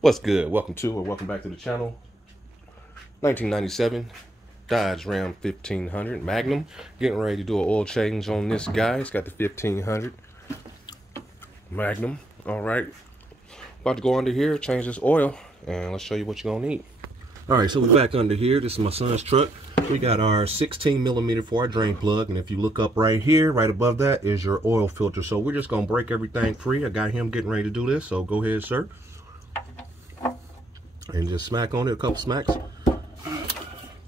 What's good? Welcome to or welcome back to the channel. 1997 Dodge Ram 1500 Magnum. Getting ready to do an oil change on this guy. It's got the 1500 Magnum. All right. About to go under here, change this oil, and let's show you what you're gonna need. All right, so we're back under here. This is my son's truck. We got our 16 millimeter for our drain plug, and if you look up right here, right above that is your oil filter. So we're just gonna break everything free. I got him getting ready to do this, so go ahead, sir. And just smack on it, a couple smacks.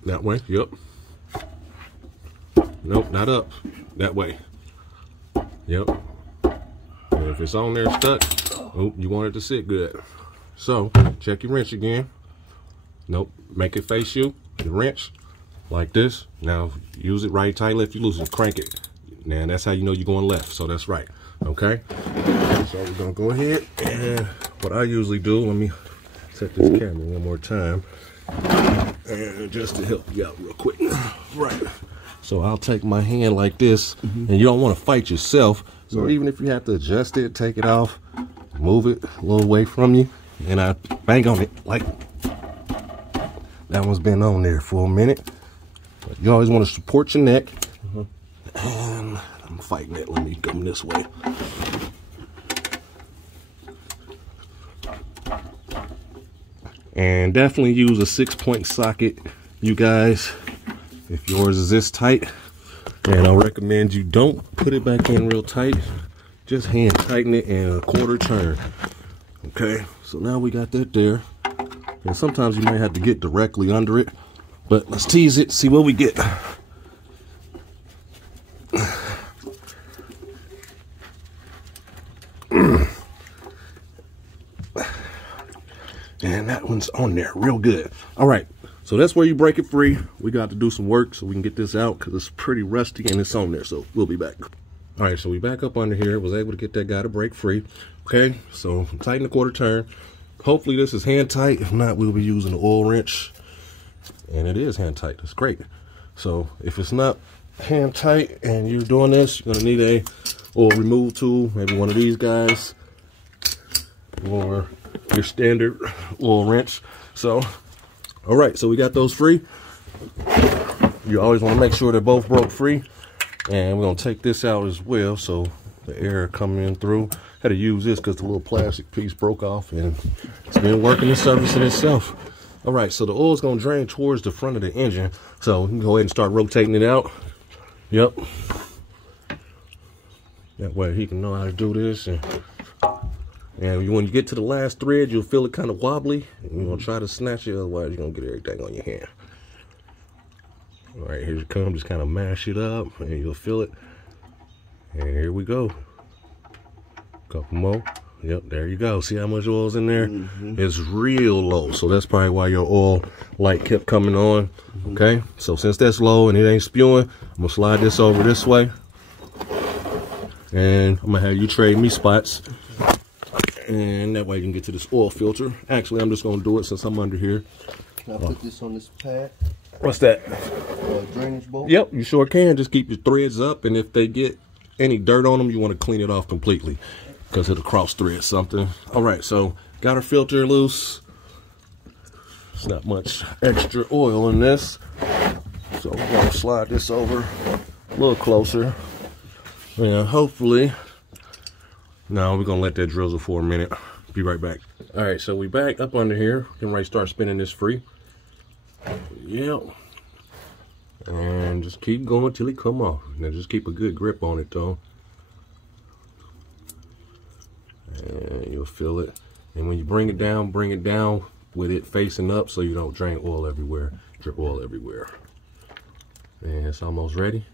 That way, yep. Nope, not up. That way. Yep. And if it's on there stuck, oh, you want it to sit good. So, check your wrench again. Nope, make it face you, the wrench, like this. Now, use it right tight, if you lose it, crank it. Now, that's how you know you're going left, so that's right, okay? So, we're gonna go ahead, and what I usually do, let me set this camera one more time, and just to help you out real quick. Right. So I'll take my hand like this, and you don't want to fight yourself. So even if you have to adjust it, take it off, move it a little away from you, and I bang on it like that one's been on there for a minute. But you always want to support your neck. And I'm fighting it. Let me come this way. And definitely use a 6-point socket, you guys, if yours is this tight. And I'll recommend you don't put it back in real tight. Just hand tighten it and a quarter turn. Okay, so now we got that there. And sometimes you might have to get directly under it, but let's tease it, see what we get. And that one's on there real good. All right, so that's where you break it free. We got to do some work so we can get this out because it's pretty rusty and it's on there, so we'll be back. All right, so we back up under here. Was able to get that guy to break free. Okay, so tighten the quarter turn. Hopefully this is hand tight. If not, we'll be using the oil wrench. And it is hand tight, that's great. So if it's not hand tight and you're doing this, you're gonna need a oil remove tool, maybe one of these guys, or your standard oil wrench. So, all right, so we got those free. You always want to make sure they're both broke free. And we're gonna take this out as well, so the air coming in through. Had to use this because the little plastic piece broke off, and it's been working and servicing itself. All right, so the oil is gonna drain towards the front of the engine. So you can go ahead and start rotating it out. Yep. That way he can know how to do this. And when you get to the last thread, you'll feel it kind of wobbly. And you're gonna try to snatch it, otherwise you're gonna get everything on your hand. All right, here it comes. Just kind of mash it up, and you'll feel it. And here we go. Couple more. Yep, there you go. See how much oil's in there? It's real low, so that's probably why your oil light kept coming on. Okay, so since that's low and it ain't spewing, I'm gonna slide this over this way, and I'm gonna have you trade me spots. And that way you can get to this oil filter. Actually, I'm just gonna do it since I'm under here. Can I put this on this pad? What's that? Drainage bolt? Yep, you sure can. Just keep your threads up, and if they get any dirt on them, you want to clean it off completely because it'll cross thread something. All right, so got our filter loose. There's not much extra oil in this, so we're gonna slide this over a little closer. And hopefully, now we're gonna let that drizzle for a minute. Be right back. All right, so we back up under here. Getting ready to start spinning this free. Yep. And just keep going till it come off. Now just keep a good grip on it though. And you'll feel it. And when you bring it down with it facing up so you don't drain oil everywhere, drip oil everywhere. And it's almost ready.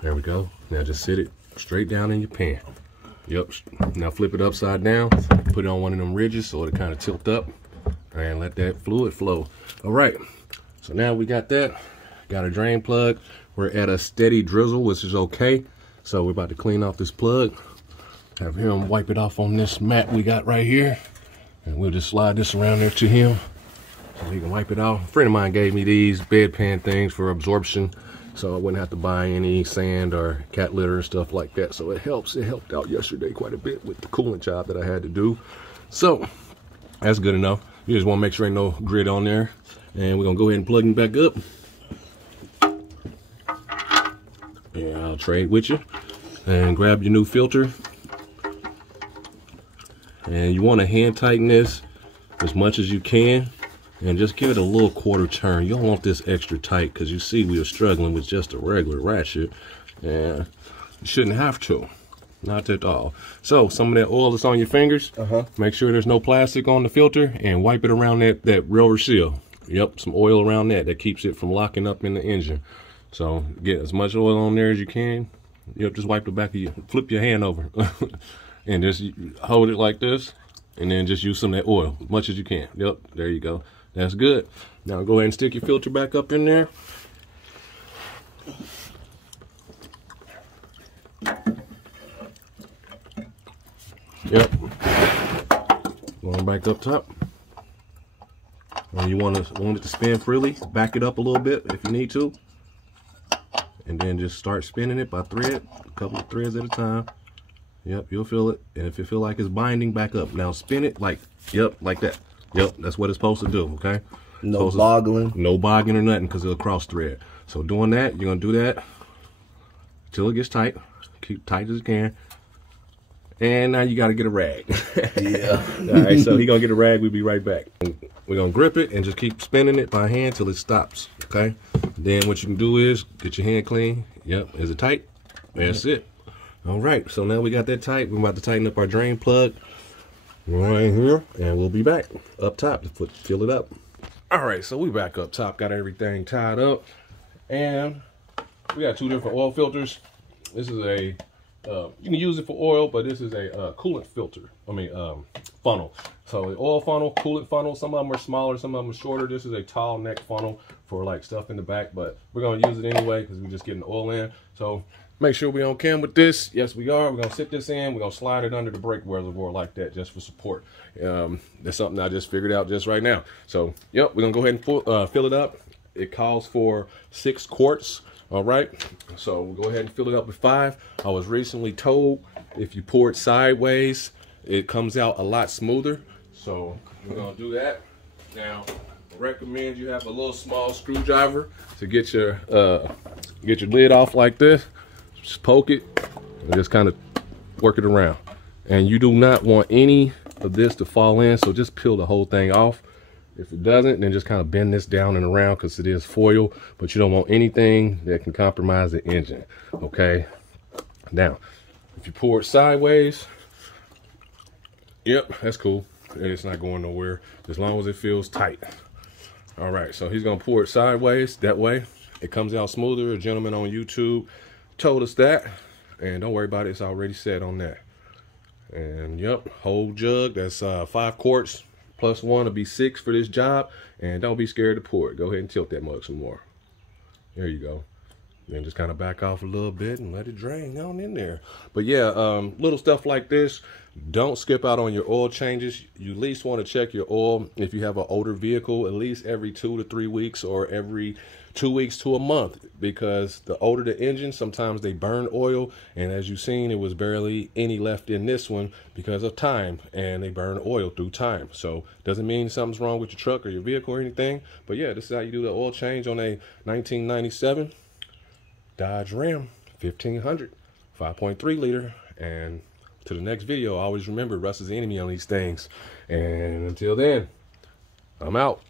There we go. Now just sit it straight down in your pan. Yep. Now flip it upside down. Put it on one of them ridges so it'll kind of tilt up. And let that fluid flow. All right. So now we got that. Got a drain plug. We're at a steady drizzle, which is okay. So we're about to clean off this plug. Have him wipe it off on this mat we got right here. And we'll just slide this around there to him so he can wipe it off. A friend of mine gave me these bedpan things for absorption, so I wouldn't have to buy any sand or cat litter and stuff like that. So it helps. It helped out yesterday quite a bit with the coolant job that I had to do. So That's good enough. You just want to make sure ain't no grit on there. And we're going to go ahead and plug him back up. And I'll trade with you. And grab your new filter. And you want to hand tighten this as much as you can. And just give it a little quarter turn. You don't want this extra tight because you see we are struggling with just a regular ratchet. And you shouldn't have to. Not at all. So some of that oil that's on your fingers, make sure there's no plastic on the filter and wipe it around that rubber seal. Yep, some oil around that keeps it from locking up in the engine. So get as much oil on there as you can. Yep, just wipe the back of your, flip your hand over and just hold it like this and then just use some of that oil as much as you can. Yep, there you go. That's good. Now go ahead and stick your filter back up in there. Yep. Going back up top. And you want it to spin freely. Back it up a little bit if you need to. And then just start spinning it by thread, a couple of threads at a time. Yep, you'll feel it. And if you feel like it's binding, back up. Now spin it like, yep, like that. Yep, that's what it's supposed to do, okay? No boggling. No boggling or nothing because it'll cross thread. So doing that, you're going to do that until it gets tight. Keep tight as you can. And now you got to get a rag. Yeah. All right, so he's going to get a rag. We'll be right back. We're going to grip it and just keep spinning it by hand till it stops, okay? Then what you can do is get your hand clean. Yep, is it tight? That's it. All right, so now we got that tight. We're about to tighten up our drain plug right here, and we'll be back up top to fill it up. All right, so we back up top, got everything tied up, and we got two different oil filters. This is a you can use it for oil, but this is a coolant filter. Funnel. So the oil funnel, coolant funnel. Some of them are smaller, some of them are shorter. This is a tall neck funnel for like stuff in the back, but we're gonna use it anyway because we're just getting the oil in. So make sure we're on cam with this. Yes, we are. We're gonna sit this in. We're gonna slide it under the brake reservoir like that, just for support. That's something I just figured out just right now. So yep, we're gonna go ahead and fill it up. It calls for 6 quarts. All right, so we'll go ahead and fill it up with 5. I was recently told if you pour it sideways, it comes out a lot smoother. So we're gonna do that. Now, I recommend you have a little small screwdriver to get your lid off like this. Just poke it and just kind of work it around. And you do not want any of this to fall in, so just peel the whole thing off. If it doesn't, then just kind of bend this down and around because it is foil, but you don't want anything that can compromise the engine, okay? Now, if you pour it sideways, yep, that's cool. It's not going nowhere as long as it feels tight. All right, so he's gonna pour it sideways. That way, it comes out smoother. A gentleman on YouTube told us that, and don't worry about it, it's already set on that. And yep, whole jug, that's 5 quarts. +1 will be 6 for this job, and don't be scared to pour it. Go ahead and tilt that mug some more. There you go. Then just kind of back off a little bit and let it drain on in there. But yeah, little stuff like this, don't skip out on your oil changes. You at least want to check your oil if you have an older vehicle, at least every 2 to 3 weeks or every 2 weeks to a month, because the older the engine, sometimes they burn oil, and as you've seen, it was barely any left in this one because of time, and they burn oil through time. So doesn't mean something's wrong with your truck or your vehicle or anything, but yeah, this is how you do the oil change on a 1997 Dodge Ram 1500 5.3 liter. And to the next video, always remember, rust is the enemy on these things, and until then, I'm out.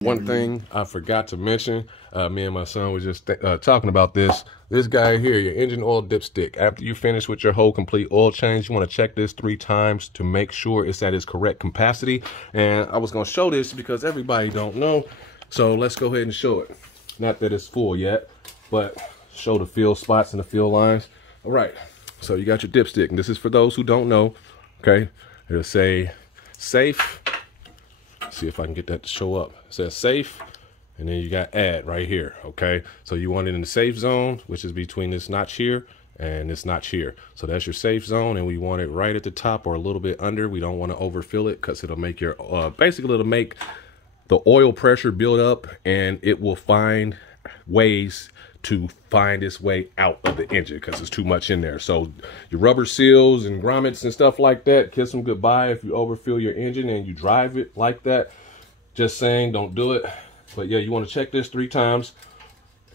One thing I forgot to mention, me and my son was just talking about this guy here, your engine oil dipstick. After you finish with your whole complete oil change, you want to check this 3 times to make sure it's at its correct capacity. And I was going to show this because everybody don't know, so let's go ahead and show it. Not that it's full yet, but show the fill spots and the fill lines. All right, so you got your dipstick, and this is for those who don't know, okay? It'll say safe. See if I can get that to show up. It says safe, and then you got add right here, okay? So you want it in the safe zone, which is between this notch here and this notch here. So that's your safe zone, and we want it right at the top or a little bit under. We don't want to overfill it because it'll make your, basically it'll make the oil pressure build up, and it will find ways to find its way out of the engine because it's too much in there. So your rubber seals and grommets and stuff like that, kiss them goodbye if you overfill your engine and you drive it like that. Just saying, don't do it. But yeah, you want to check this 3 times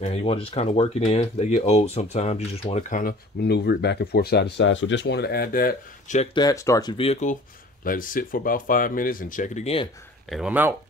and you want to just kind of work it in. They get old sometimes. You just want to kind of maneuver it back and forth, side to side. So just wanted to add that. Check that, start your vehicle, let it sit for about 5 minutes and check it again. And I'm out.